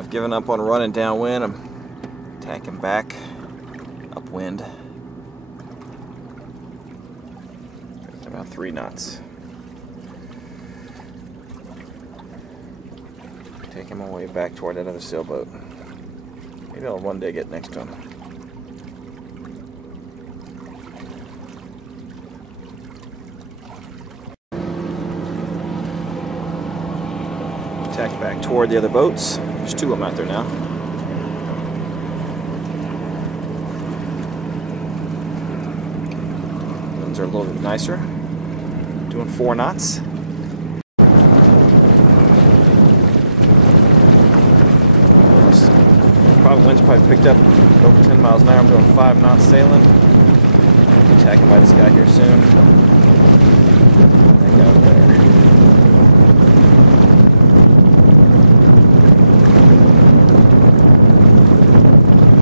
I've given up on running downwind. I'm tacking back upwind. About 3 knots. Taking my way back toward that other sailboat. Maybe I'll one day get next to him. Tack back toward the other boats. There's 2 of them out there now. Ones are a little bit nicer. Doing 4 knots. Wind's probably picked up over 10 miles an hour. I'm doing 5 knots sailing. I'll be tacking by this guy here soon.